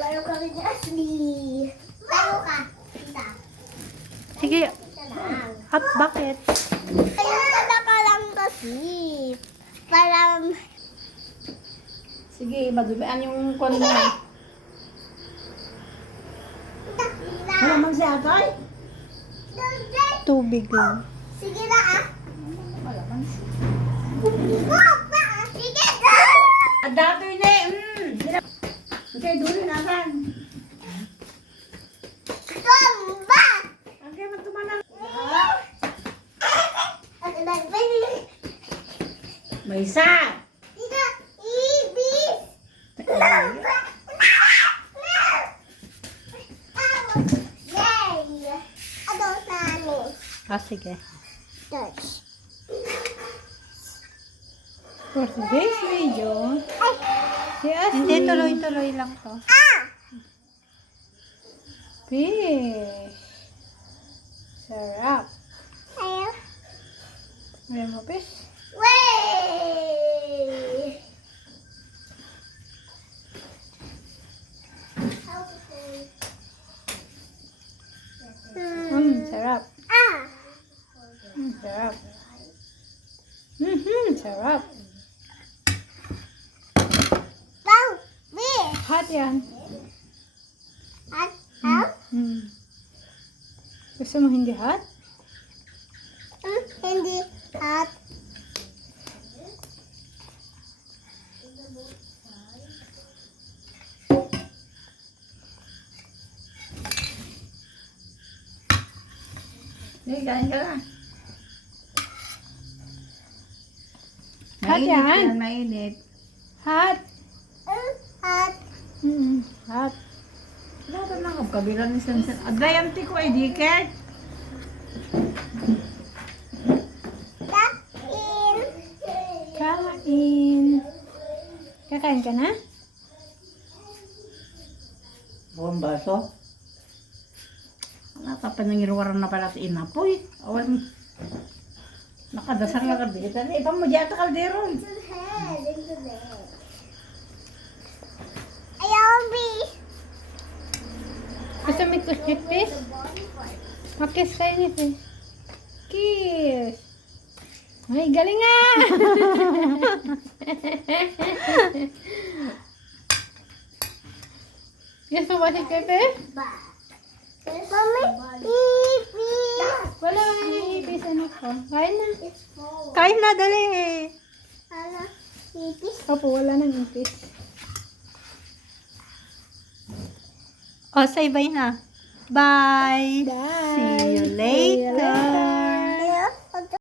Laro kami ni Ashley. Laro ka. Kita. Sige. Kita lang. At bakit? Kaya ka lang kasi. Parang... Sige, madumian yung kwan mo. Wala man si Atoy? Tubig lang. Sige na ah. Wala man si. Sige na. At datoy na eh. Okay, dulo na kan. Tumba. Okay, matumalang. May isa. Ika, ibis. Yay. Ano namin? Ah, sige. Touch. For today's video, Ay. si Ashley. Hindi, tuloy-tuloy lang to. Fish. Sarap. Ayaw. May mo fish? Way. Sarap. Sarap. Sarap. Wow. Big. Hot yan. At, how? Gusto mo hindi hot? Hindi hot. Sige, kain ka na. Hot yan. Mainit. Hot. Hot. Hot. Wala ka lang ang kabila ni Sansan. Adayanti ko ay diket. Kain. Kain. Kakain ka na? Buong baso. Wala ka pa nangiruwaran na pala sa inapoy. Awan. Nakadasal na ka dito. Ibang mo dyan kaldero. Into the head. Into the head. Ayaw, bee. Gusto mo i-kiss fish? Makiss kayo ni fish. Kiss. Ay, galing nga! Gusto mo ba si Pepe? Mami, ipis. Wala nga yung ipis. Ano ko? Kain na. It's full. Kain na, dali. Ano? Ipis? Opo, wala nang ipis. O, say bye na. Bye. See you later.